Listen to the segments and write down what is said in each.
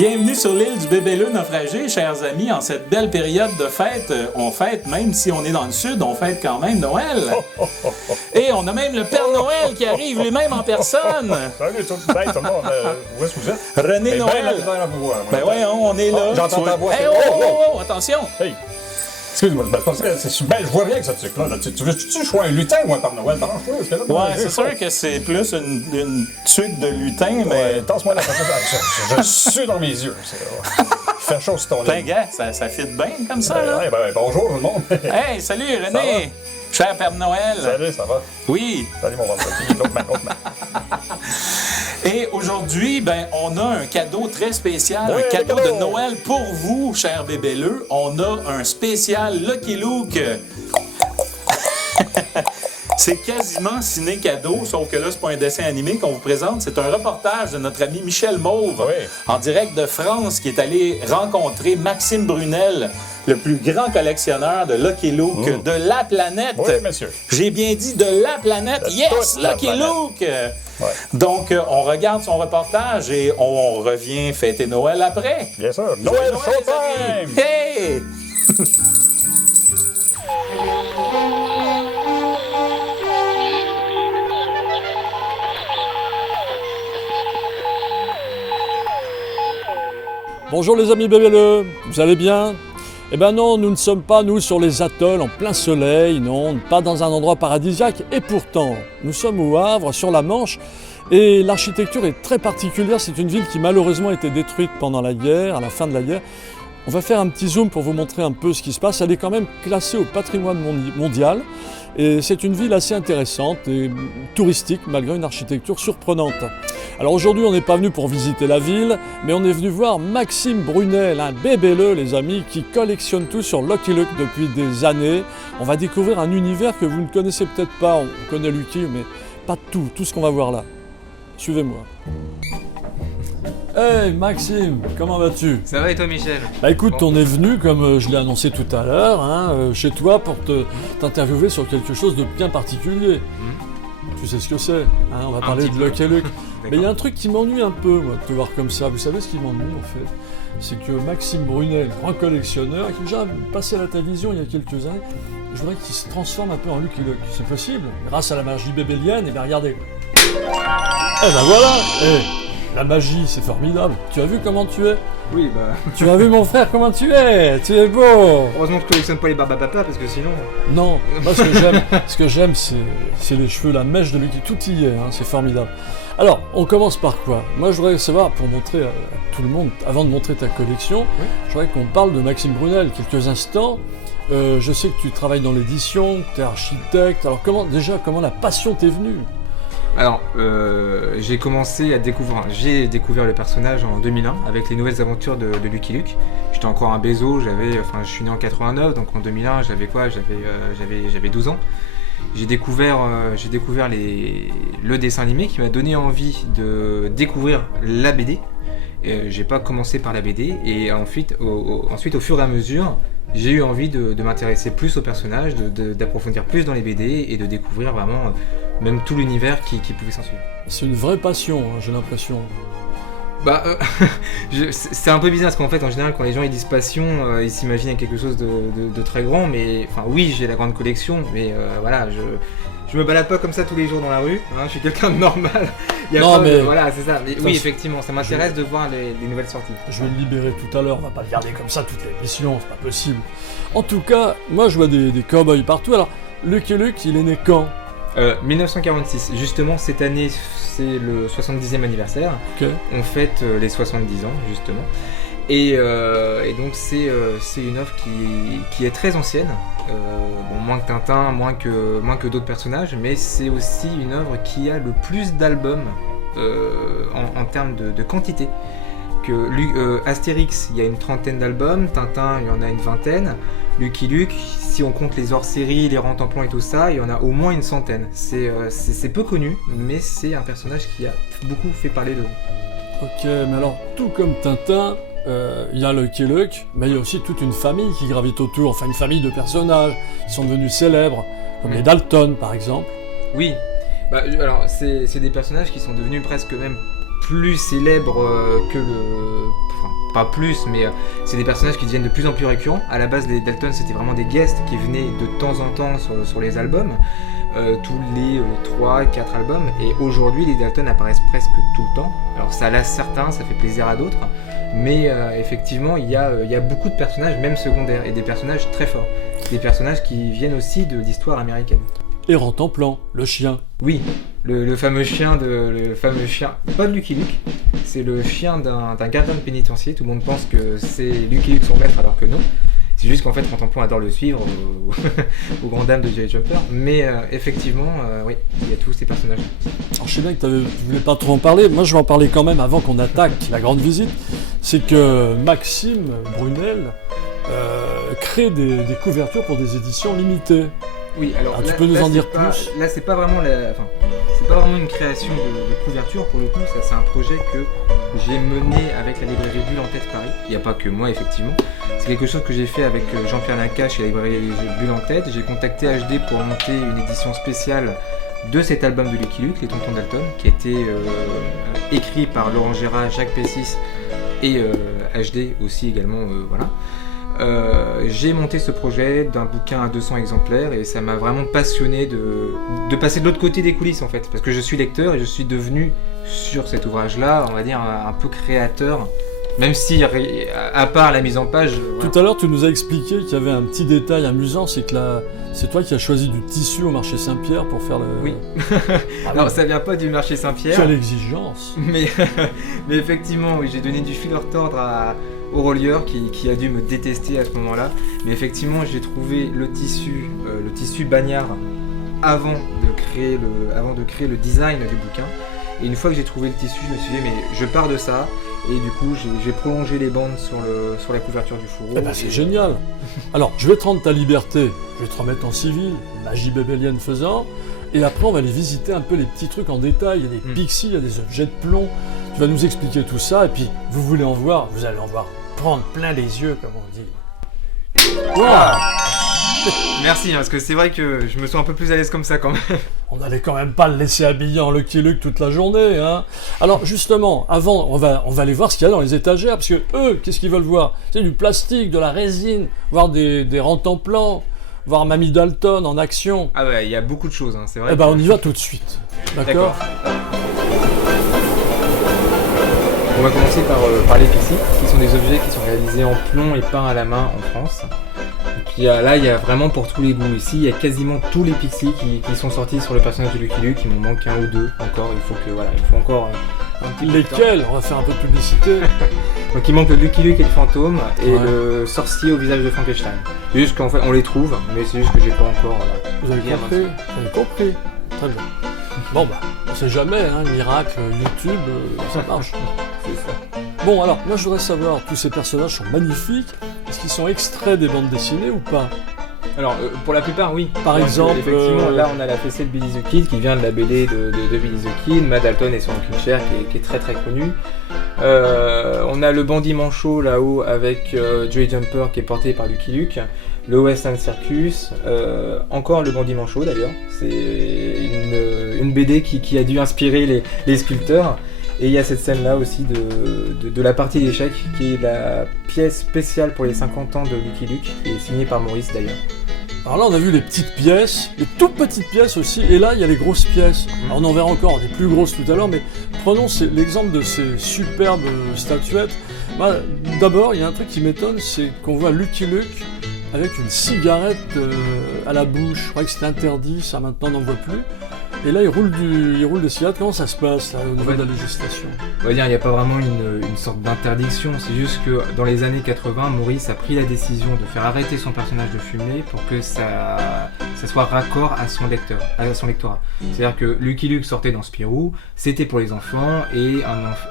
Bienvenue sur l'île du Bébéleux naufragé, chers amis. En cette belle période de fête, on fête, même si on est dans le sud, on fête quand même Noël. Et on a même le Père Noël qui arrive lui-même en personne. Salut tout le monde. Où est-ce que vous êtes? René Noël. Ben voyons, on est là. J'entends ta voix. Hey, oh, attention. Hey! Excuse-moi, c'est parce que c'est ben, je vois rien que ce truc-là. Là. Tu veux que je sois un lutin ou un Père Noël? Ouais, c'est sûr que c'est plus une tuque de lutin, mais... Ouais, tasse-moi la je suis dans mes yeux. Il fait chaud sur ton Ben, lit. gars, ça fit bien comme ça, là. Bonjour tout le monde. Hey, salut René. Cher Père Noël. Salut, ça va? Oui. Salut mon vendredi. L'autre main. Et aujourd'hui, ben, on a un cadeau très spécial, Oui, un cadeau cadeau. de Noël pour vous, chers bébéleux. On a un spécial Lucky Luke. C'est quasiment ciné cadeau, sauf que là, c'est pas un dessin animé qu'on vous présente, c'est un reportage de notre ami Michel Mauve, Oui. en direct de France, qui est allé rencontrer Maxime Brunel, le plus grand collectionneur de Lucky Luke de la planète. Oui, monsieur. J'ai bien dit de la planète. De Yes, toute la Lucky planète. Luke! Ouais. Donc, on regarde son reportage et on revient fêter Noël après. Bien sûr. Noël les amis. Showtime! Hey! Bonjour les amis bébéleux, vous allez bien? Eh ben non, nous ne sommes pas, nous, sur les atolls en plein soleil, non, pas dans un endroit paradisiaque, et pourtant, nous sommes au Havre, sur la Manche, et l'architecture est très particulière, c'est une ville qui malheureusement a été détruite pendant la guerre, à la fin de la guerre. On va faire un petit zoom pour vous montrer un peu ce qui se passe, elle est quand même classée au patrimoine mondial, et c'est une ville assez intéressante et touristique, malgré une architecture surprenante. Alors aujourd'hui, on n'est pas venu pour visiter la ville, mais on est venu voir Maxime Brunel, un bébéleux, les amis, qui collectionne tout sur Lucky Luke depuis des années. On va découvrir un univers que vous ne connaissez peut-être pas. On connaît Lucky, mais pas tout ce qu'on va voir là. Suivez-moi. Hey Maxime, comment vas-tu? Ça va et toi Michel? Bah écoute, on est venu, comme je l'ai annoncé tout à l'heure, chez toi pour t'interviewer sur quelque chose de bien particulier. Tu sais ce que c'est, hein, on va parler de Lucky Luke. Mais il y a un truc qui m'ennuie un peu, moi, de te voir comme ça. Vous savez ce qui m'ennuie, en fait? C'est que Maxime Brunel, grand collectionneur, qui est déjà passé à la télévision il y a quelques années, je voudrais qu'il se transforme un peu en Lucky Luke. C'est possible? Grâce à la magie bébélienne, et bien regardez. Eh ben voilà! La magie, c'est formidable. Tu as vu comment tu es? Oui, bah. Tu as vu mon frère comment tu es? Tu es beau! Heureusement que je collectionne pas les barbes à papa parce que sinon. Non, moi ce que j'aime, c'est les cheveux, la mèche de Lucky, tout y est, hein, c'est formidable. Alors, on commence par quoi? Moi, je voudrais savoir, pour montrer à tout le monde, avant de montrer ta collection, je voudrais qu'on parle de Maxime Brunel quelques instants. Je sais que tu travailles dans l'édition, que tu es architecte. Alors, comment la passion t'est venue? Alors, j'ai découvert le personnage en 2001 avec les nouvelles aventures de Lucky Luke. J'étais encore un bézo, je suis né en 89, donc en 2001, j'avais quoi? J'avais 12 ans. J'ai découvert le dessin animé qui m'a donné envie de découvrir la BD. J'ai pas commencé par la BD et ensuite, au fur et à mesure, j'ai eu envie de m'intéresser plus au personnage, d'approfondir plus dans les BD et de découvrir vraiment même tout l'univers qui pouvait s'en suivre. C'est une vraie passion, hein, j'ai l'impression. Bah, c'est un peu bizarre parce qu'en fait, en général, quand les gens ils disent passion, ils s'imaginent quelque chose de très grand, mais enfin, oui, j'ai la grande collection, mais voilà, je me balade pas comme ça tous les jours dans la rue, hein, je suis quelqu'un de normal. Voilà, c'est ça. Mais oui, effectivement, ça m'intéresse de voir les nouvelles sorties. Je vais le libérer tout à l'heure, on va pas le garder comme ça toute l'émission, c'est pas possible. En tout cas, moi je vois des cow-boys partout. Alors, Lucky Luke, il est né quand? 1946, justement cette année c'est le 70e anniversaire, on fête les 70 ans justement, et donc c'est une œuvre qui est très ancienne, moins que Tintin, moins que d'autres personnages, mais c'est aussi une œuvre qui a le plus d'albums en termes de quantité. Astérix, il y a une trentaine d'albums, Tintin, il y en a une vingtaine, Lucky Luke, si on compte les hors-séries, les rente-en-plan et tout ça, il y en a au moins une centaine. C'est peu connu, mais c'est un personnage qui a beaucoup fait parler de lui. Ok, mais alors, tout comme Tintin, il y a Lucky Luke, mais il y a aussi toute une famille qui gravite autour, enfin une famille de personnages qui sont devenus célèbres, comme les Dalton par exemple. Oui, alors c'est des personnages qui sont devenus presque même plus célèbres que le... Enfin, pas plus, mais c'est des personnages qui deviennent de plus en plus récurrents. À la base, les Dalton, c'était vraiment des guests qui venaient de temps en temps sur les albums, tous les 3-4 albums. Et aujourd'hui, les Dalton apparaissent presque tout le temps. Alors ça lasse certains, ça fait plaisir à d'autres. Mais effectivement, il y a beaucoup de personnages, même secondaires, et des personnages très forts. Des personnages qui viennent aussi de l'histoire américaine. Errant en plan, le chien. Oui, le fameux chien, pas de Lucky Luke, c'est le chien d'un gardien de pénitencier. Tout le monde pense que c'est Lucky Luke son maître, alors que non. C'est juste qu'en fait, Rantanplan adore le suivre aux grandes dames de J.J. Jumper. Mais effectivement, oui, il y a tous ces personnages. Alors je sais bien que tu voulais pas trop en parler, moi je vais en parler quand même avant qu'on attaque la grande visite. C'est que Maxime Brunel crée des couvertures pour des éditions limitées. Oui, alors tu peux nous en dire plus ? Là, c'est pas vraiment c'est pas vraiment une création de couverture pour le coup. Ça, c'est un projet que j'ai mené avec la librairie Bulle en tête Paris. Il n'y a pas que moi, effectivement. C'est quelque chose que j'ai fait avec Jean-Pierre Nakache et la librairie Bulle en tête. J'ai contacté HD pour monter une édition spéciale de cet album de Lucky Luke, Les Tontons Dalton, qui a été écrit par Laurent Gérard, Jacques Pessis et HD aussi également, voilà. J'ai monté ce projet d'un bouquin à 200 exemplaires et ça m'a vraiment passionné de passer de l'autre côté des coulisses en fait, parce que je suis lecteur et je suis devenu sur cet ouvrage-là, on va dire un peu créateur, même si à part la mise en page. Tout à l'heure, tu nous as expliqué qu'il y avait un petit détail amusant, c'est que c'est toi qui as choisi du tissu au marché Saint-Pierre pour faire le. Oui. Alors ça vient pas du marché Saint-Pierre. Quelle exigence. Mais effectivement, oui, j'ai donné du fil à retordre au relieur qui a dû me détester à ce moment-là. Mais effectivement, j'ai trouvé le tissu bagnard avant de créer le design du bouquin. Et une fois que j'ai trouvé le tissu, je me suis dit mais je pars de ça. Et du coup, j'ai prolongé les bandes sur la couverture du fourreau. Eh ben, c'est génial. Alors, je vais te rendre ta liberté. Je vais te remettre en civil, magie bébélienne faisant. Et après, on va aller visiter un peu les petits trucs en détail. Il y a des pixies, il y a des objets de plomb. Tu vas nous expliquer tout ça. Et puis, vous allez en voir prendre plein les yeux, comme on dit. Wow. Merci, parce que c'est vrai que je me sens un peu plus à l'aise comme ça quand même. On n'allait quand même pas le laisser habillé en Lucky Luke toute la journée, hein. Alors justement, avant, on va aller voir ce qu'il y a dans les étagères, parce que eux, qu'est-ce qu'ils veulent voir ? C'est du plastique, de la résine, voir des Rantanplan, voir Mamie Dalton en action. Ah ouais, il y a beaucoup de choses, hein, c'est vrai. Eh ben, on y va tout de suite, d'accord ? On va commencer par les pixies, qui sont des objets qui sont réalisés en plomb et peints à la main en France. Puis là, il y a vraiment pour tous les goûts. Ici, il y a quasiment tous les pixies qui sont sortis sur le personnage de Lucky Luke. Il m'en manque un ou deux encore. Il faut encore un petit peu de temps. Lesquels ? On va faire un peu de publicité. Donc il manque le Lucky Luke et le fantôme et le sorcier au visage de Frankenstein. C'est juste qu'en fait, on les trouve, mais c'est juste que j'ai pas encore. Vous avez compris. Très bien. Bon bah, on sait jamais, hein, miracle, YouTube, ça marche. C'est ça. Bon alors, moi je voudrais savoir, tous ces personnages sont magnifiques, est-ce qu'ils sont extraits des bandes dessinées ou pas ? Alors, pour la plupart, oui. Par exemple, effectivement, là on a la fessée de Billy the Kid qui vient de la BD de Billy the Kid, Matt Dalton et son Rocking Chair qui est très très connu. On a le bandit manchot là-haut avec Joey Jumper qui est porté par Lucky Luke. Le West End Circus, encore le bandit manchot d'ailleurs, c'est une BD qui a dû inspirer les sculpteurs. Et il y a cette scène-là aussi de la partie d'échecs, qui est la pièce spéciale pour les 50 ans de Lucky Luke, qui est signée par Maurice d'ailleurs. Alors là on a vu les petites pièces, les toutes petites pièces aussi, et là il y a les grosses pièces. Alors on en verra encore des plus grosses tout à l'heure, mais prenons l'exemple de ces superbes statuettes. D'abord il y a un truc qui m'étonne, c'est qu'on voit Lucky Luke avec une cigarette à la bouche. Je croyais que c'était interdit, ça maintenant on n'en voit plus. Et là, il roule des cigarettes. Comment ça se passe là, au niveau de la législation ? On va dire, il n'y a pas vraiment une sorte d'interdiction. C'est juste que dans les années 80, Maurice a pris la décision de faire arrêter son personnage de fumer pour que ça soit raccord à son lectorat. C'est-à-dire que Lucky Luke sortait dans Spirou, c'était pour les enfants, et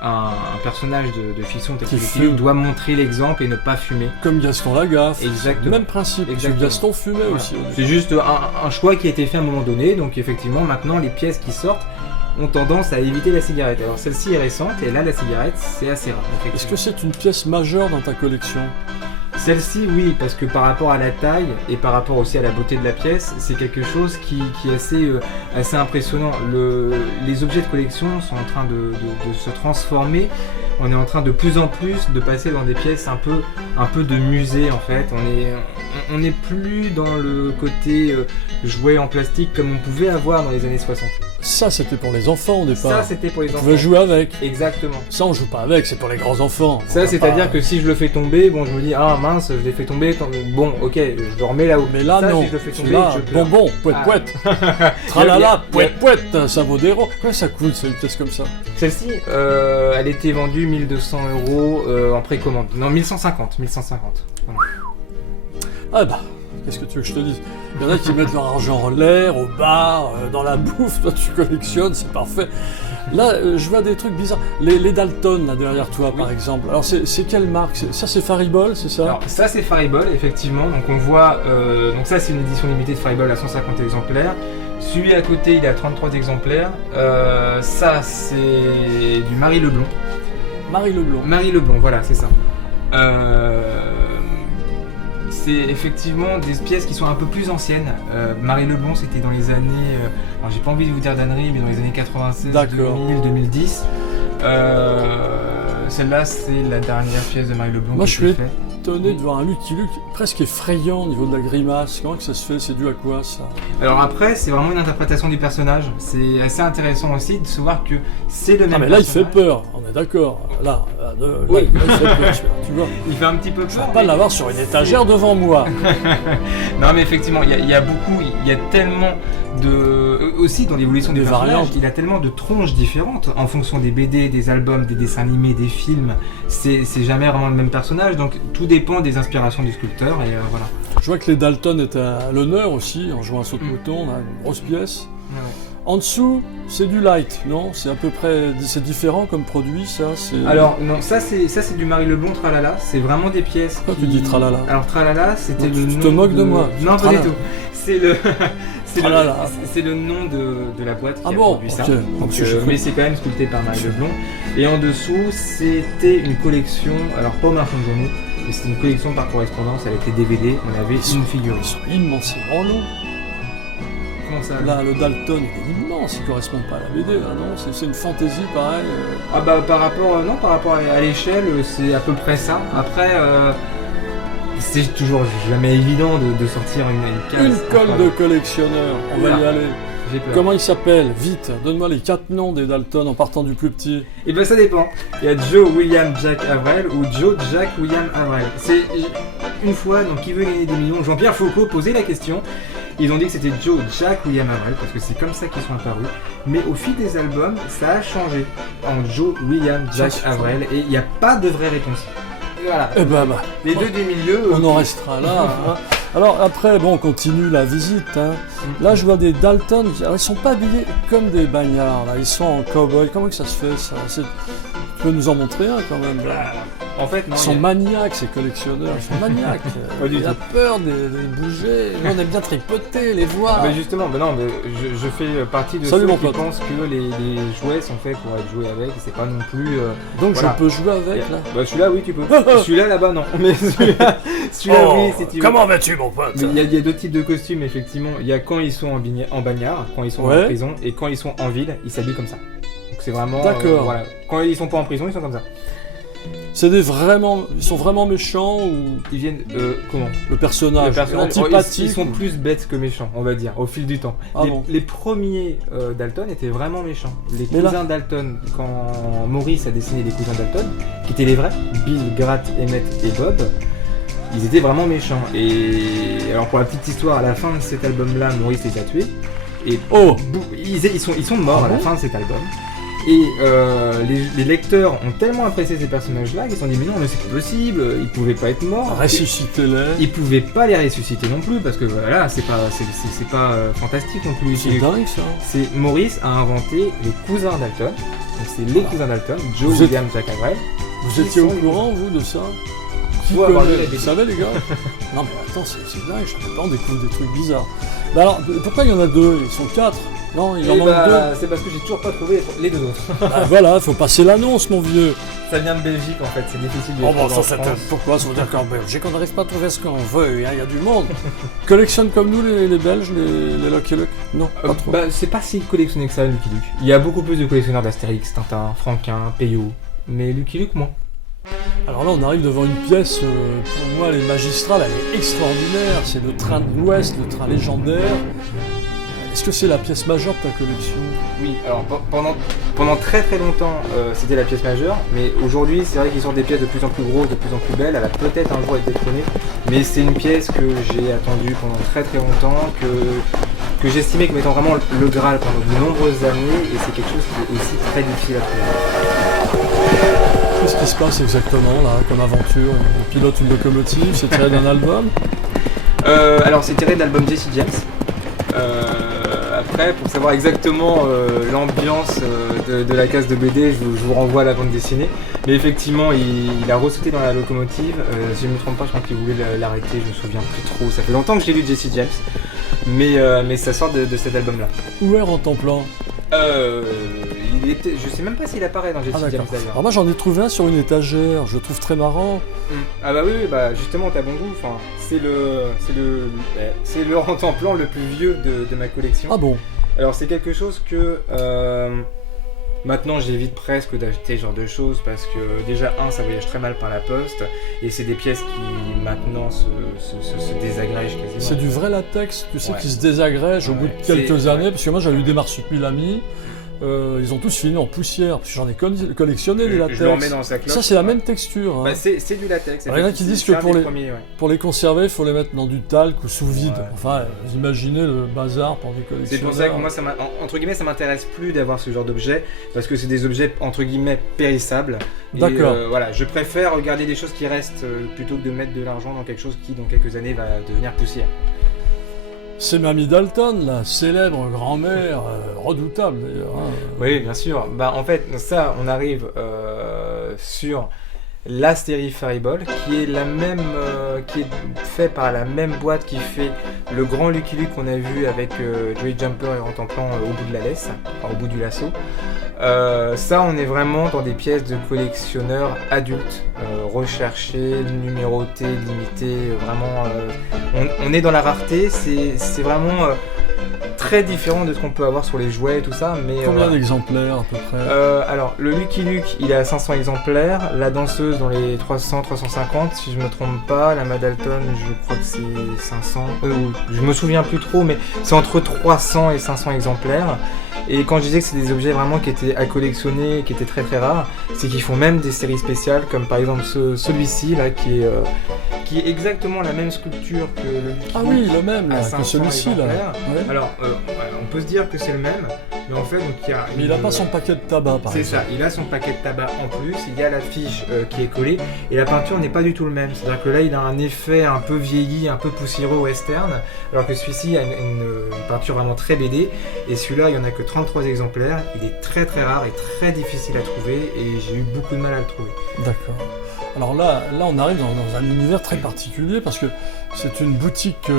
un personnage de fiction tel que Lucky Luke doit montrer l'exemple et ne pas fumer. Comme Gaston Lagaffe. Exactement. Même principe. Exactement. Parce que Gaston fumait aussi. C'est juste un choix qui a été fait à un moment donné. Donc effectivement, maintenant, les pièces qui sortent ont tendance à éviter la cigarette. Alors celle-ci est récente et là la cigarette c'est assez rare. Est-ce que c'est une pièce majeure dans ta collection ? Celle-ci, oui, parce que par rapport à la taille et par rapport aussi à la beauté de la pièce, c'est quelque chose qui est assez impressionnant. Les objets de collection sont en train de se transformer. On est en train de plus en plus de passer dans des pièces un peu de musée en fait. On n'est plus dans le côté jouet en plastique comme on pouvait avoir dans les années 60. Ça, c'était pour les enfants au départ. Ça, c'était pour les On enfants. pouvait jouer avec. Exactement. Ça, on joue pas avec, c'est pour les grands enfants. Ça, c'est-à-dire que si je le fais tomber, bon, je me dis, ah mince, je l'ai fait tomber, bon, ok, je le remets là-haut. Mais là, ça, non. Si je le fais tomber, Là, je pleure. bonbon, pouette, Ah. pouette. Tralala, pouette, pouette, ça vaut des euros. Quoi, ça coûte, c'est une pièce comme ça? Celle-ci, elle était vendue 1200 € en précommande. Non, 1150. Voilà. Ah bah, qu'est-ce que tu veux que je te dise? Il y en a qui mettent leur argent en l'air, au bar, dans la bouffe. Toi, tu collectionnes, c'est parfait. Là, je vois des trucs bizarres. Les Dalton, là, derrière toi, par exemple. Alors, c'est quelle marque? Ça, c'est Faribault, c'est ça? Alors, ça, c'est Faribault, effectivement. Donc, on voit. Donc, ça, c'est une édition limitée de Faribault à 150 exemplaires. Celui à côté, il est à 33 exemplaires. Ça, c'est du Marie Leblond. Marie Leblond. Marie Leblond, voilà, c'est ça. C'est effectivement des pièces qui sont un peu plus anciennes. Marie Leblond, c'était dans les années. Alors, j'ai pas envie de vous dire d'annerie, mais dans les années 96, D'accord. 2000, 2010. Celle-là, c'est la dernière pièce de Marie Leblond. Moi, que je suis j'ai fait. étonné de voir un Lucky Luke presque effrayant au niveau de la grimace. Comment que ça se fait? C'est dû à quoi, ça? Alors après, c'est vraiment une interprétation du personnage. C'est assez intéressant aussi de se voir que c'est le même Ah, mais là, il fait personnage. peur, on est d'accord. Là, Oui. il fait peur, tu vois. Il fait un petit peu Je peur. vais pas mais- l'avoir sur une étagère devant moi. Non mais effectivement, il y a beaucoup, il y a tellement de... Aussi dans l'évolution des Des personnages, variantes. il a tellement de tronches différentes en fonction des BD, des albums, des dessins animés, des films. C'est jamais vraiment le même personnage, donc tout dépend des inspirations du sculpteur et voilà. Je vois que les Dalton étaient à l'honneur aussi, en jouant à saut-mouton, on a une grosse pièce. Ouais. En dessous, c'est du light, non? C'est à peu près... C'est différent comme produit, ça? Alors non, ça c'est du Marie Leblond Tralala, c'est vraiment des pièces. Pourquoi tu dis Tralala? Alors Tralala, c'était Non, le tu nom te moques de moi. Non, pas du Tralala. tout. C'est le Tralala. c'est le nom de la boîte qui Ah a bon, produit ça. ok. Donc, Parce que j'ai mais c'est quand même sculpté par Marie Leblond. Et en dessous, c'était une collection, alors pas au marchand de journaux, mais c'était une collection par correspondance, elle était DVD, on avait une figurine. Ils sont immenses, c'est grand long. Comment ça? Là, le Dalton, il est immense, il correspond pas à la BD, là, non? C'est une fantaisie, pareil. Ah bah par rapport à l'échelle, c'est à peu près ça. Après, c'est toujours jamais évident de sortir une case. Une colle de collectionneur, on va y Oula. aller. J'ai peur. Comment il s'appelle? Vite, donne-moi les 4 noms des Dalton en partant du plus petit. Et ben ça dépend. Il y a Joe, William, Jack, Avril ou Joe, Jack, William, Avril. C'est une fois, donc qui veut gagner des millions, Jean-Pierre Foucault posait la question. Ils ont dit que c'était Joe, Jack, William, Avril parce que c'est comme ça qu'ils sont apparus. Mais au fil des albums, ça a changé en Joe, William, Jack, Ça, c'est Avril et il n'y a pas de vraie réponse. Voilà. Eh ben, Les deux du milieu. on en restera là. Hein. Alors après, bon, on continue la visite. Hein. Là, je vois des Dalton. Alors, ils sont pas habillés comme des bagnards. Là, ils sont en cow-boy. Comment que ça se fait ça? Tu peux nous en montrer un quand même. Là. En fait, non. Ils sont maniaques, ces collectionneurs. Ils sont maniaques. Pas du Il a tout. peur de bouger. Nous, on aime bien tripoter, les voir. Bah justement, non, mais je fais partie de Salut, ceux mon qui pote. pensent que les jouets sont faits pour être joués avec. C'est pas non plus. Donc, voilà. je peux jouer avec là. Bah celui-là, oui, tu peux. Celui-là, là-bas, non. Mais celui-là, oui, si tu veux. comment vas-tu, mon pote? Mais il y a deux types de costumes, effectivement. Il y a quand ils sont en bagnard, quand ils sont Ouais. en prison, et quand ils sont en ville, ils s'habillent comme ça. Donc c'est vraiment. D'accord. Voilà. Quand ils sont pas en prison, ils sont comme ça. C'est des vraiment. Ils sont vraiment méchants ou Ils viennent. Comment le personnage, Le personnage, antipathique ils sont ou- plus bêtes que méchants, on va dire, au fil du temps. Ah bon. Les premiers Dalton étaient vraiment méchants. Les Mais là- cousins Dalton, quand Maurice a dessiné les cousins Dalton, qui étaient les vrais, Bill, Grat, Emmett et Bob, ils étaient vraiment méchants. Et alors pour la petite histoire, à la fin de cet album-là, Maurice les a tués. Et Oh. ils sont morts Ah à la bon fin de cet album. Et les lecteurs ont tellement apprécié ces personnages-là qu'ils se sont dit mais non mais c'est pas possible, ils pouvaient pas être morts. Ressuscitez-les. Ils pouvaient pas les ressusciter non plus parce que voilà c'est pas fantastique non plus. C'est dingue ça. C'est Maurice a inventé les cousins Dalton. Donc c'est les cousins Dalton, Joe, Vous êtes- William, Jack, Avril. Vous Ils étiez au sont les courant, vous, de ça? Qui Faut avoir lu connaît? la Vous BD. savez, les gars? Non, mais attends, c'est dingue, je savais pas, on découvre des trucs bizarres. Bah alors, pourquoi il y en a 2? Ils sont 4? Non, il en manque 2. C'est parce que j'ai toujours pas trouvé les 2 autres. Bah voilà, faut passer l'annonce, mon vieux. Ça vient de Belgique en fait, c'est difficile de Oh les bon, trouver ça en c'est France. pourquoi? Ça veut dire qu'en Belgique, on n'arrive pas à trouver ce qu'on veut, hein, il y a du monde. Collectionnent comme nous les Belges, les Lucky Luke? Non, pas trop. Bah, c'est pas si collectionné que ça, Lucky Luke. Il y a beaucoup plus de collectionneurs d'Astérix, Tintin, Franquin, Peyo. Mais Lucky Luke, moins. Alors là, on arrive devant une pièce, pour moi, elle est magistrale, elle est extraordinaire. C'est le train de l'Ouest, le train légendaire. Est-ce que c'est la pièce majeure de ta collection? Oui, alors pendant très très longtemps, c'était la pièce majeure. Mais aujourd'hui, c'est vrai qu'ils sortent des pièces de plus en plus grosses, de plus en plus belles. Elle va peut-être un jour être détrônée. Mais c'est une pièce que j'ai attendue pendant très très longtemps, que j'estimais comme étant vraiment le Graal pendant de nombreuses années. Et c'est quelque chose qui est aussi très difficile à trouver. Qu'est-ce qui se passe exactement là, comme aventure? On pilote une locomotive, c'est tiré d'un album? Alors c'est tiré de l'album Jesse James. Après, pour savoir exactement l'ambiance de la case de BD, je vous renvoie à la bande dessinée. Mais effectivement, il a ressauté dans la locomotive. Si je ne me trompe pas, je crois qu'il voulait l'arrêter, je me souviens plus trop. Ça fait longtemps que j'ai lu Jesse James. Mais ça sort de cet album-là. Où est Rantanplan? Je sais même pas s'il apparaît dans Jesse James d'ailleurs. Alors moi j'en ai trouvé un sur une étagère, je le trouve très marrant. Ah bah oui, bah justement t'as bon goût. Enfin, c'est le Rantanplan le plus vieux de ma collection. Ah bon? Alors c'est quelque chose que maintenant j'évite presque d'acheter ce genre de choses parce que déjà ça voyage très mal par la poste et c'est des pièces qui maintenant se désagrègent quasiment. C'est du vrai latex, tu sais, Ouais. qui se désagrège au bout de quelques années, ouais. parce que moi j'avais eu des marsupilamis, ils ont tous fini en poussière, parce que j'en ai collectionné des latex. Je le remets dans sa cloche. Ça c'est la même texture. Hein. Bah, c'est du latex. Il y en a qui disent que pour les conserver, il faut les mettre dans du talc ou sous vide. Ouais. Enfin, vous imaginez le bazar pour des collectionneurs. C'est pour ça que moi, entre guillemets, ça m'intéresse plus d'avoir ce genre d'objet parce que c'est des objets entre guillemets périssables. D'accord. Voilà, je préfère regarder des choses qui restent plutôt que de mettre de l'argent dans quelque chose qui, dans quelques années, va devenir poussière. C'est Mamie Dalton, la célèbre grand-mère, redoutable d'ailleurs. Hein. Oui, bien sûr. Bah, en fait, ça, on arrive sur la série Faribault, qui est la même, qui est fait par la même boîte qui fait le grand Lucky Luke qu'on a vu avec Joey Jumper et Rantanplan au bout de la laisse, enfin, au bout du lasso. Ça, on est vraiment dans des pièces de collectionneurs adultes, recherchées, numérotées, limitées. Vraiment, on est dans la rareté. C'est vraiment très différent de ce qu'on peut avoir sur les jouets et tout ça. Mais combien d'exemplaires à peu près? Alors, le Lucky Luke, il est à 500 exemplaires. La danseuse dans les 300-350, si je me trompe pas. La Madalton, je crois que c'est 500. Je me souviens plus trop, mais c'est entre 300 et 500 exemplaires. Et quand je disais que c'est des objets vraiment qui étaient à collectionner, qui étaient très très rares, c'est qu'ils font même des séries spéciales, comme par exemple celui-ci là, qui est exactement la même sculpture que le Lucky Ah Luke, oui, le même, à là, 500 que celui-ci là. exemplaires. Ouais. Alors, on peut se dire que c'est le même, mais en fait, donc il y a. Mais il a pas son paquet de tabac par C'est exemple. ça, il a son paquet de tabac en plus, il y a l'affiche qui est collée, et la peinture n'est pas du tout le même. C'est-à-dire que là, il a un effet un peu vieilli, un peu poussiéreux western, alors que celui-ci a une peinture vraiment très BD, et celui-là, il n'y en a que 33 exemplaires, il est très très rare et très difficile à trouver, et j'ai eu beaucoup de mal à le trouver. D'accord. Alors là, on arrive dans un univers très particulier parce que c'est une boutique,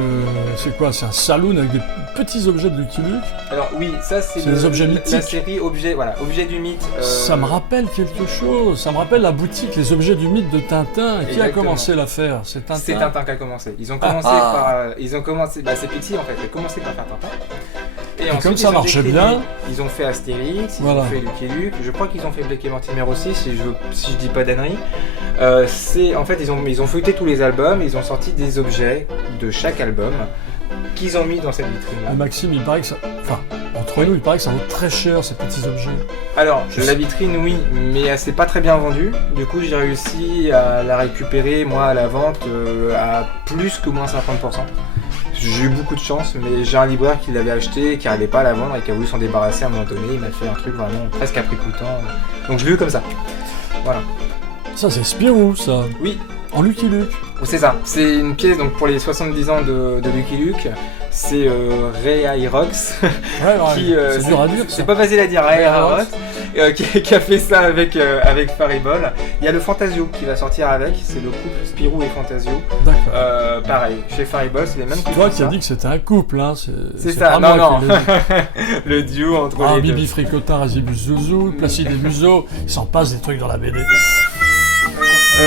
c'est quoi? C'est un saloon avec des petits objets de Lucky Luke. Alors oui, ça c'est des objets mythiques. La série objet du mythe. Ça me rappelle quelque chose. Ça me rappelle la boutique Les objets du mythe de Tintin. Qui a Exactement. commencé l'affaire? C'est Tintin. C'est Tintin qui a commencé. Ils ont commencé c'est Pixie en fait. Ils ont commencé par faire Tintin. Et ensuite, comme ça marchait bien. Ils ont fait Astérix, ils Voilà. ont fait Lucky Luke. Je crois qu'ils ont fait Blake et Mortimer aussi, si je dis pas d'ânerie. En fait, ils ont feuilleté tous les albums, ils ont sorti des objets de chaque album qu'ils ont mis dans cette vitrine. Ah, Maxime, il paraît que ça. Enfin, entre nous, il paraît que ça vaut très cher ces petits objets. Alors, la vitrine, oui, mais elle s'est pas très bien vendue. Du coup, j'ai réussi à la récupérer, moi, à la vente, à plus que moins 50%. J'ai eu beaucoup de chance, mais j'ai un libraire qui l'avait acheté, qui n'arrivait pas à la vendre et qui a voulu s'en débarrasser à un moment donné. Il m'a fait un truc vraiment presque à prix coûtant. Donc je l'ai eu comme ça. Voilà. Ça, c'est Spirou, ça. Oui, en Lucky Luke. C'est ça, c'est une pièce donc pour les 70 ans de Lucky Luke. C'est Ray Irox qui c'est dur à dire. c'est pas facile à dire, Ray Irox qui a fait ça avec Faribol. Il y a le Fantasio qui va sortir avec, c'est le couple Spirou et Fantasio. D'accord. Pareil, chez Faribol, c'est les mêmes couples. Toi qui as dit que c'était un couple, hein. C'est ça, pas non, moi non. qui l'ai dit. Le duo entre les deux. Bibi Fricotin, Razibus Zouzou, Placide et Museau, il s'en passe des trucs dans la BD.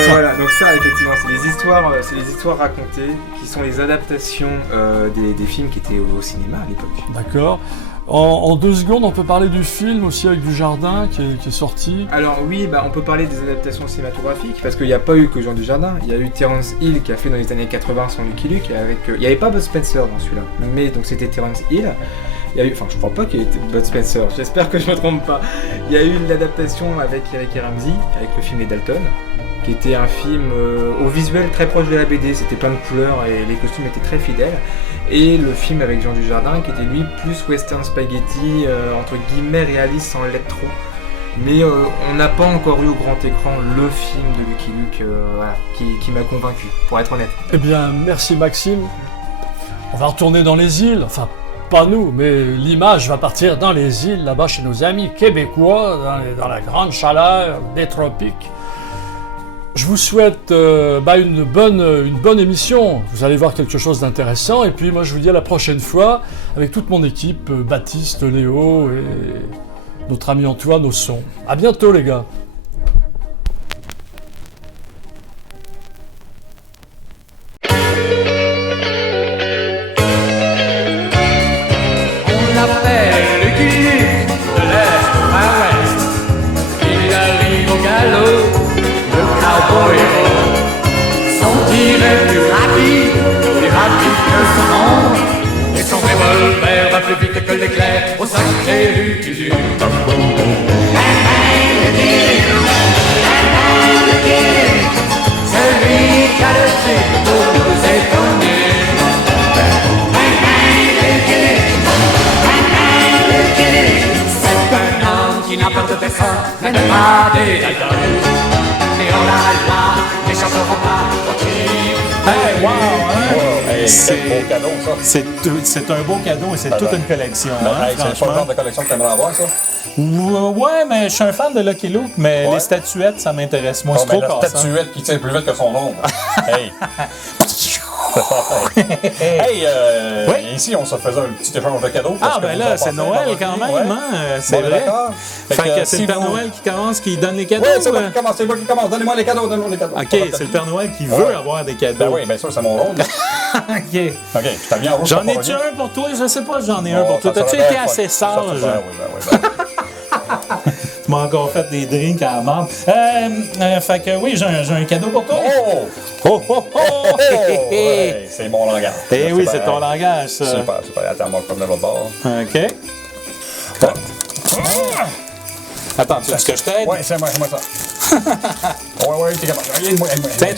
Voilà, donc ça effectivement c'est les histoires racontées qui sont les adaptations des films qui étaient au cinéma à l'époque. D'accord. En 2 secondes, on peut parler du film aussi avec Dujardin qui est sorti. Alors oui, on peut parler des adaptations cinématographiques parce qu'il n'y a pas eu que Jean Dujardin, il y a eu Terence Hill qui a fait dans les années 80 son Lucky Luke avec il n'y avait pas Bud Spencer dans celui-là, mais donc c'était Terence Hill. Il y a eu, enfin je crois pas qu'il y ait Bud Spencer, j'espère que je me trompe pas. Il y a eu l'adaptation avec Eric et Ramsey, avec le film Les Dalton, qui était un film au visuel très proche de la BD, c'était plein de couleurs et les costumes étaient très fidèles. Et le film avec Jean Dujardin qui était lui plus western spaghetti, entre guillemets réaliste sans l'être trop. Mais on n'a pas encore eu au grand écran le film de Lucky Luke voilà, qui m'a convaincu, pour être honnête. Eh bien, merci Maxime. On va retourner dans les îles, enfin pas nous, mais l'image va partir dans les îles, là-bas chez nos amis québécois, dans la grande chaleur des tropiques. Je vous souhaite une bonne émission. Vous allez voir quelque chose d'intéressant. Et puis moi, je vous dis à la prochaine fois avec toute mon équipe, Baptiste, Léo et notre ami Antoine au son. À bientôt, les gars. On l'appelle Lucky Luke de l'est à l'ouest. Il arrive au galop. Cowboy héros, son tir est plus rapide que son ombre, et son revolver va plus vite que l'éclair au sacré Lucky Luke. Celui qui a le truc pour nous étonner. C'est un homme qui n'a peur de personne, mais pas des Dalton. Hey, wow, hein? Hey, C'est- quel beau cadeau, ça. C'est un beau cadeau et c'est toute une collection. Ben, Hein, hey, c'est pas le franchement. genre de collection que t'aimerais avoir, ça? Ouais, mais je suis un fan de Lucky Luke, mais Ouais. les statuettes, ça m'intéresse moins. Oh, C'est ben, trop la cassant. statuette qui tire plus vite que son ombre. Hey! Hey, Oui. ici, on se faisait un petit échange de cadeaux. Ah, parce que ben vous là, en c'est passez Noël vendredi, quand même, ouais. hein? C'est Bon, vrai. d'accord. Fait que c'est si le Père vous- Noël qui commence, qui donne les cadeaux. Oui, c'est moi ou- qui commence, c'est moi qui commence. Donnez-moi les cadeaux, donnez-moi les cadeaux. OK, c'est le Père Noël qui veut avoir des cadeaux. Ben oui, bien sûr, c'est mon rôle. OK. OK, je t'ai mis en rouge. J'en ai-tu un pour toi? Je sais pas si j'en ai un Oh, pour toi. ça T'as-tu serait été bien assez fun. sage? Ben oui. Tu m'as encore fait des drinks à la menthe. Fait que oui, j'ai un cadeau pour toi. Oh! Oh, oh, oh! Ouais, c'est mon langage. Eh oui, Super. c'est ton langage, ça. Super. Attends, moi, je peux venir l'autre bord. OK. Attends, tu veux que je t'aide? Ouais, c'est moi ça. ouais, t'es capable. Aide-moi. Tiens.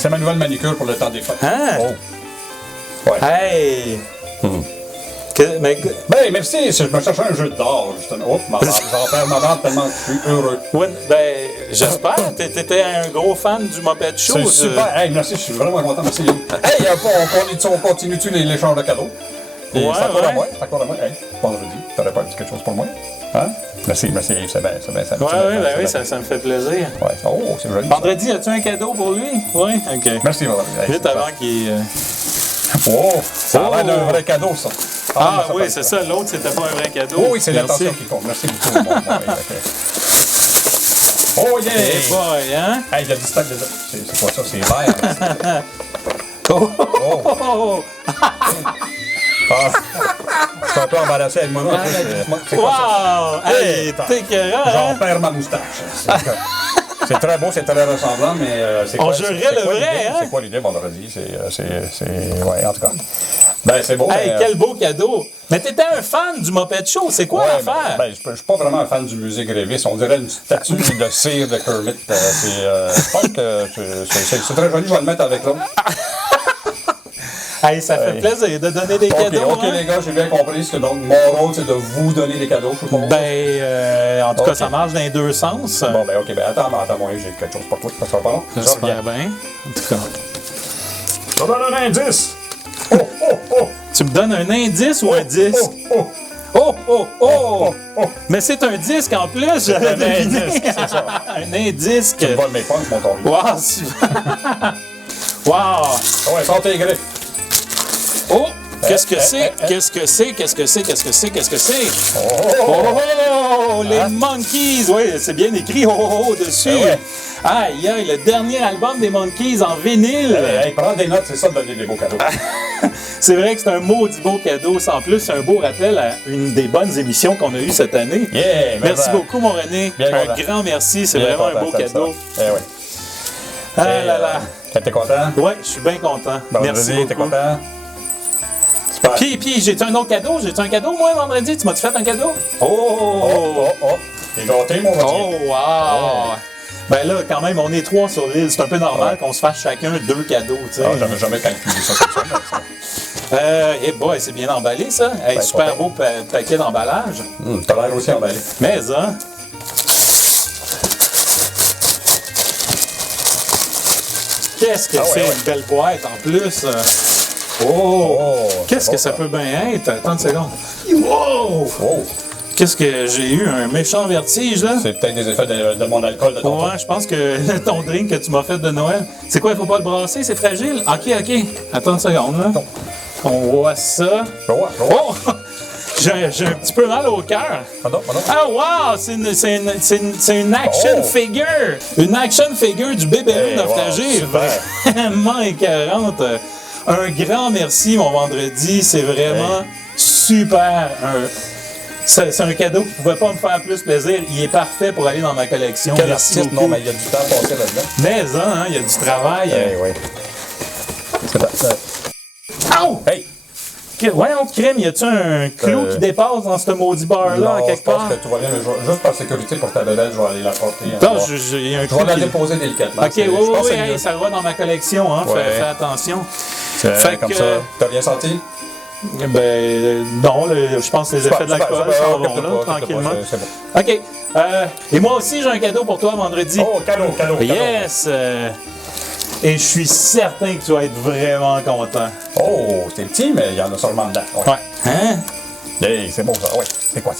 C'est ma nouvelle manicure pour le temps des fêtes. Hein? Oh. Ouais. Hey! Mais, Ben, merci, je me cherchais un jeu d'or, justement. Oh, j'en perds ma vente tellement je suis heureux. ouais, ben, j'espère. T'étais un gros fan du Muppet Show. C'est super. Hey, merci, je suis vraiment content. Merci. Hey, on continue-tu l'échange de cadeaux? Et Ouais, c'est encore ouais. à moi. Hey, vendredi, t'aurais pas dit quelque chose pour moi? Hein? Merci, Yves, c'est bien. Oui, ça me fait plaisir. Ouais, oh, c'est joli. ça. Vendredi, as-tu un cadeau pour lui? Oui, OK. Merci, vendredi. Hey, Vite c'est avant super. qu'il... Oh, ça a l'air d'un vrai cadeau, ça. Ah ça oui, fait c'est ça. L'autre, c'était pas un vrai cadeau. Oh, oui, c'est Merci. l'intention qui compte. Merci beaucoup. Bon, ok. Oh, yeah! Hey boy, hein? Hey, il y a du stock déjà. C'est quoi ça? C'est vert. Oh, Oh. oh, Ah, je suis un peu embarrassé avec moi. Non, c'est quoi ça? wow! Hey, t'es écœurant, J'en hein? perds ma moustache. C'est très beau, c'est très ressemblant, mais c'est On quoi? jurerait c'est le quoi vrai, l'idée? hein? C'est quoi l'idée vendredi? Ouais, en tout cas. Ben, c'est beau. Hey, mais, quel beau cadeau! Mais t'étais un fan du Muppet Show, c'est quoi ouais, l'affaire? ben, je suis pas vraiment un fan du musée gréviste. On dirait une statue de cire de Kermit. Je pense que c'est très joli. Je vais le mettre avec l'autre. Hey, ça fait plaisir de donner des cadeaux. OK, hein? les gars, j'ai bien compris que donc mon rôle, c'est de vous donner des cadeaux, je suppose. En tout cas, ça marche dans les deux sens. Bon, ben, OK, ben, attends-moi, j'ai quelque chose pour toi. Ça sera pas long. J'espère bien. En tout cas. Je te donne un indice. Tu me donnes un indice ou un disque? Mais c'est un disque en plus, j'avais un deviné. indice, c'est ça. Un indice. Tu me voles mes punches, mon ton. Wow, super. Wow. Ouais, sors tes griffes. Oh, qu'est-ce que c'est? Qu'est-ce que c'est? Qu'est-ce que c'est? Qu'est-ce que c'est? Qu'est-ce que c'est? Oh, les Monkees! Oui, c'est bien écrit dessus. Ouais. Aïe, aïe, le dernier album des Monkees en vinyle. Hey, prends des notes, c'est ça de donner des beaux cadeaux. C'est vrai que c'est un maudit beau cadeau. En plus, c'est un beau rappel à une des bonnes émissions qu'on a eues cette année. Yeah, Merci beaucoup, mon René. Bien Un content. grand merci. C'est Bien vraiment content, un beau t'aimes cadeau. ça. Eh oui. Ah là là. T'es content? Ouais, je suis bien content. Bon, Merci vas-y, t'es beaucoup. content? Super. Puis, j'ai-tu un autre cadeau? J'ai-tu un cadeau, moi, vendredi? Tu m'as-tu fait un cadeau? T'es gâté, mon petit. Oh, wow! Ben là, quand même, on est 3 sur l'île. C'est un peu normal qu'on se fasse chacun 2 cadeaux, tu sais. Ah, j'avais jamais calculé ça comme ça. Eh boy, c'est bien emballé, ça. Hey, super beau paquet d'emballage. T'as l'air aussi emballé. Mais, hein? Qu'est-ce que c'est, une belle boîte, en plus? Qu'est-ce que ça peut bien être? Attends une seconde. Wow! Qu'est-ce que j'ai eu? Un méchant vertige, là? C'est peut-être des effets de mon alcool de ton Ouais, je pense que ton drink que tu m'as fait de Noël. C'est quoi, il faut pas le brasser, c'est fragile? OK. Attends une seconde, là. On voit ça. Oh! J'ai un petit peu mal au cœur. Pardon. Ah, wow! C'est une action figure. Une action figure du bébé naufragé. super. Vraiment écœurante. Un grand merci, mon vendredi. C'est vraiment super. C'est un cadeau qui ne pouvait pas me faire plus plaisir. Il est parfait pour aller dans ma collection. Quel Merci artiste, beaucoup. non, mais il y a du temps passé là-dedans. Mais hein, il y a du travail. Ow! Hey! Voyons, crème, y a-tu un clou qui dépasse dans ce maudit bar-là, en quelque part? Je pense que tout va bien, mais juste par sécurité pour ta bébête, je vais aller la porter. Non, il y a un Je clou vais la qui... déposer délicatement. OK, oui, Je pense que c'est hey, mieux. ça va dans ma collection, hein, fais attention. Fait Comme que, ça. T'as rien senti? Ben, non, je pense que les effets de l'alcool s'en vont, là, tranquillement. C'est bon. OK, et moi aussi, j'ai un cadeau pour toi vendredi. Oh, cadeau. Yes! Et je suis certain que tu vas être vraiment content. Oh, c'est petit, mais il y en a sûrement dedans. Ouais. Hein? Hey, c'est beau ça. Ouais. C'est quoi?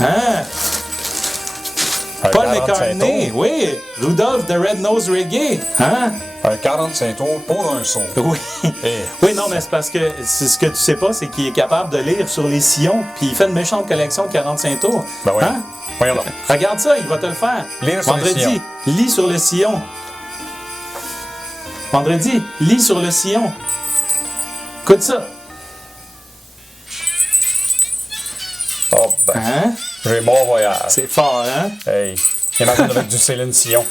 Hein? Un Paul 45 McCartney, tours. oui. Rudolph the Red-Nosed Reggae. Hein? Un 45 tours pour un saut. Oui. Hey. Oui, non, mais c'est parce que ce que tu sais pas, c'est qu'il est capable de lire sur les sillons, puis il fait une méchante collection de 45 tours. Ben oui. Hein? Voyons donc. Regarde ça, il va te le faire. Lire sur les Vendredi, sillons. lis sur le sillon. Vendredi, lis sur le sillon. Écoute ça. Oh, ben. Hein? J'ai mon voyage. C'est fort, hein? Hey. Imagine avec du Céline Sillon.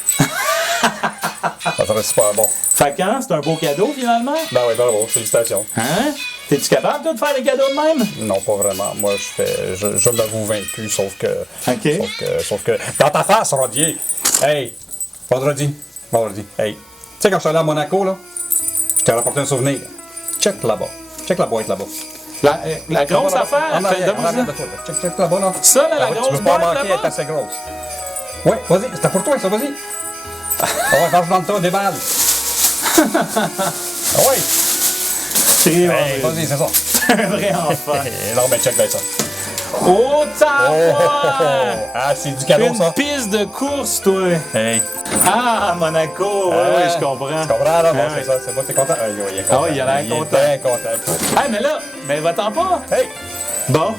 Ça serait super bon. Fait que, hein, c'est un beau cadeau, finalement. Ben oui, bravo. Félicitations. Hein? T'es-tu capable, toi, de faire des cadeaux de même? Non, pas vraiment. Moi, je m'avoue vaincu, sauf que... OK. Sauf que... Dans ta face, Rodier! Hey! Vendredi. Hey! Tu sais, quand je suis allé à Monaco, là, je t'ai rapporté un souvenir. Check là-bas. Check la boîte là-bas. La grosse affaire? En arrière, Donne-moi ça. de toi, là. Check là-bas, là. Ça, là, la Tu grosse peux pas boîte manquer, elle est là-bas? assez grosse. Ouais, vas-y, c'était pour toi, ça, vas-y. Ah ouais, quand je dans le tas, déballe. Ah ouais! C'est Hey, vas-y, c'est ça. un vrai enfant. Non, mais check bien ça. Oh, tabac! Ah, c'est du cadeau, ça. Une piste de course, toi. Hey. Ah, Monaco, oui, je comprends. Tu comprends, là? Bon, Ah, c'est oui. ça, c'est bon, t'es content? Ah, il est content. Ah oui, il a l'air content. Il est bien content. Ah, mais va-t'en pas. Hey! Bon,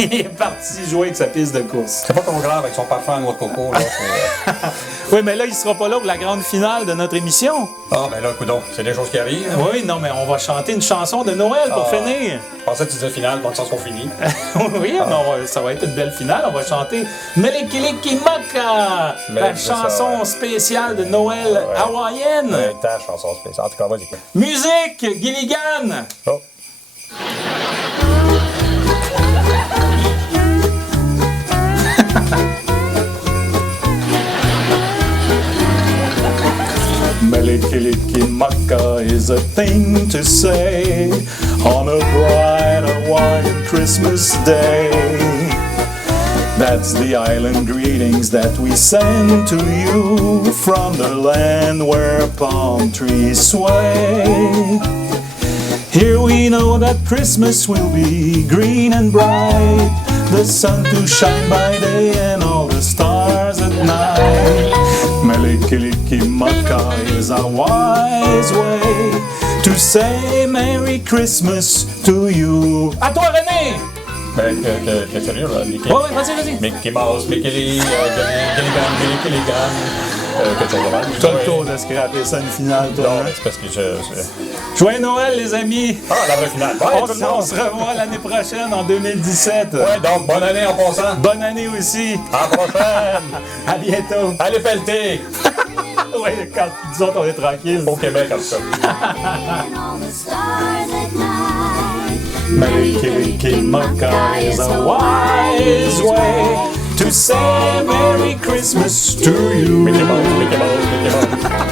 il est parti jouer avec sa piste de course. C'est pas trop grave avec son parfum à noix de coco, là. Oui, mais là, il sera pas là pour la grande finale de notre émission. Ah, ben là, coudonc, c'est des choses qui arrivent. Oui, non, mais on va chanter une chanson de Noël pour finir. Je pensais que tu disais finale, dans le sens qu'on finit. Oui, mais ça va être une belle finale. On va chanter Melekilikimaka, la c'est ça, chanson ouais. spéciale de Noël hawaïenne. Ta chanson spéciale. En tout cas, vas-y. Musique, Gilligan. Oh. Melikilikimaka is a thing to say on a bright Hawaiian Christmas day. That's the island greetings that we send to you from the land where palm trees sway. Here we know that Christmas will be green and bright, the sun to shine by day and all the stars at night. Melikilikimaka is a wise way to say Merry Christmas to you. À toi, René! T'es sérieux, là, Mickey? Ouais, vas-y. Mickey Mouse, Mickey Lee, Gilligan, que ça va. T'as le tour de scraper ça une finale, toi. Non, Hein? mais c'est parce que Joyeux Noël, les amis! Ah, la vraie finale. Ouais, On tout le monde. se revoit l'année prochaine, en 2017. Ouais, donc, bonne année en passant. Bonne année aussi. À la prochaine. À bientôt. Allez pelleter. Oui, quand nous autres, on est tranquilles. Au Québec, en tout cas. And all the stars at night. Melikilikimaka is a wise way to say Merry Christmas to you. Mickey Mouse, Mickey Mouse, Mickey Mouse.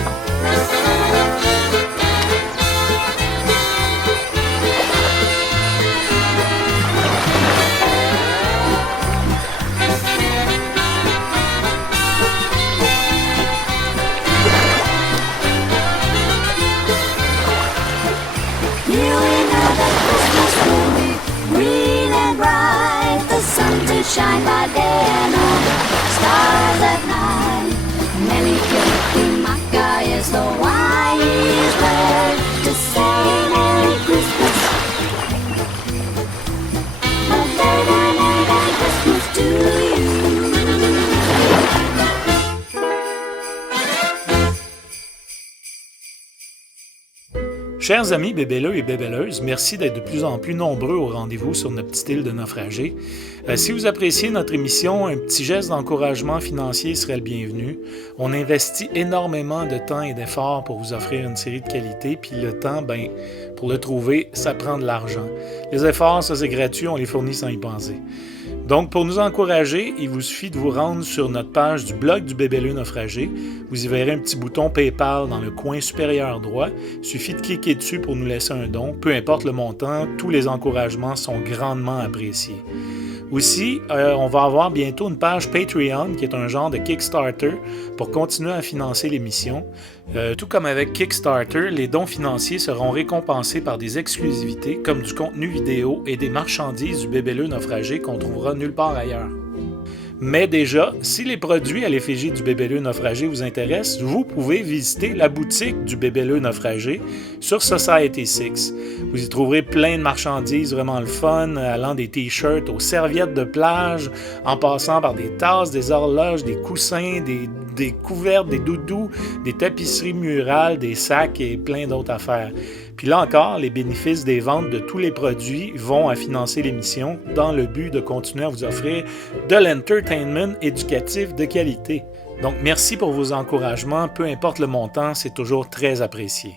Here we know that Christmas will be green and bright, the sun to shine by day and all the stars at night. Melikilikimaka is the wise way to say Merry Christmas. A very, very Merry Christmas to you. Chers amis bébéleux et bébéleuses, merci d'être de plus en plus nombreux au rendez-vous sur notre petite île de naufragés. Si vous appréciez notre émission, un petit geste d'encouragement financier serait le bienvenu. On investit énormément de temps et d'efforts pour vous offrir une série de qualité, puis le temps, pour le trouver, ça prend de l'argent. Les efforts, ça c'est gratuit, on les fournit sans y penser. Donc, pour nous encourager, il vous suffit de vous rendre sur notre page du blog du Bébéleux Naufragé. Vous y verrez un petit bouton PayPal dans le coin supérieur droit. Il suffit de cliquer dessus pour nous laisser un don. Peu importe le montant, tous les encouragements sont grandement appréciés. Aussi, on va avoir bientôt une page Patreon qui est un genre de Kickstarter pour continuer à financer l'émission. Tout comme avec Kickstarter, les dons financiers seront récompensés par des exclusivités comme du contenu vidéo et des marchandises du Bébéleux Naufragé qu'on trouvera nulle part ailleurs. Mais déjà, si les produits à l'effigie du Bébéleux Naufragé vous intéressent, vous pouvez visiter la boutique du Bébéleux Naufragé sur Society6. Vous y trouverez plein de marchandises vraiment le fun, allant des t-shirts aux serviettes de plage, en passant par des tasses, des horloges, des coussins, des couvertes, des doudous, des tapisseries murales, des sacs et plein d'autres affaires. Puis là encore, les bénéfices des ventes de tous les produits vont à financer l'émission dans le but de continuer à vous offrir de l'entertainment éducatif de qualité. Donc merci pour vos encouragements, peu importe le montant, c'est toujours très apprécié.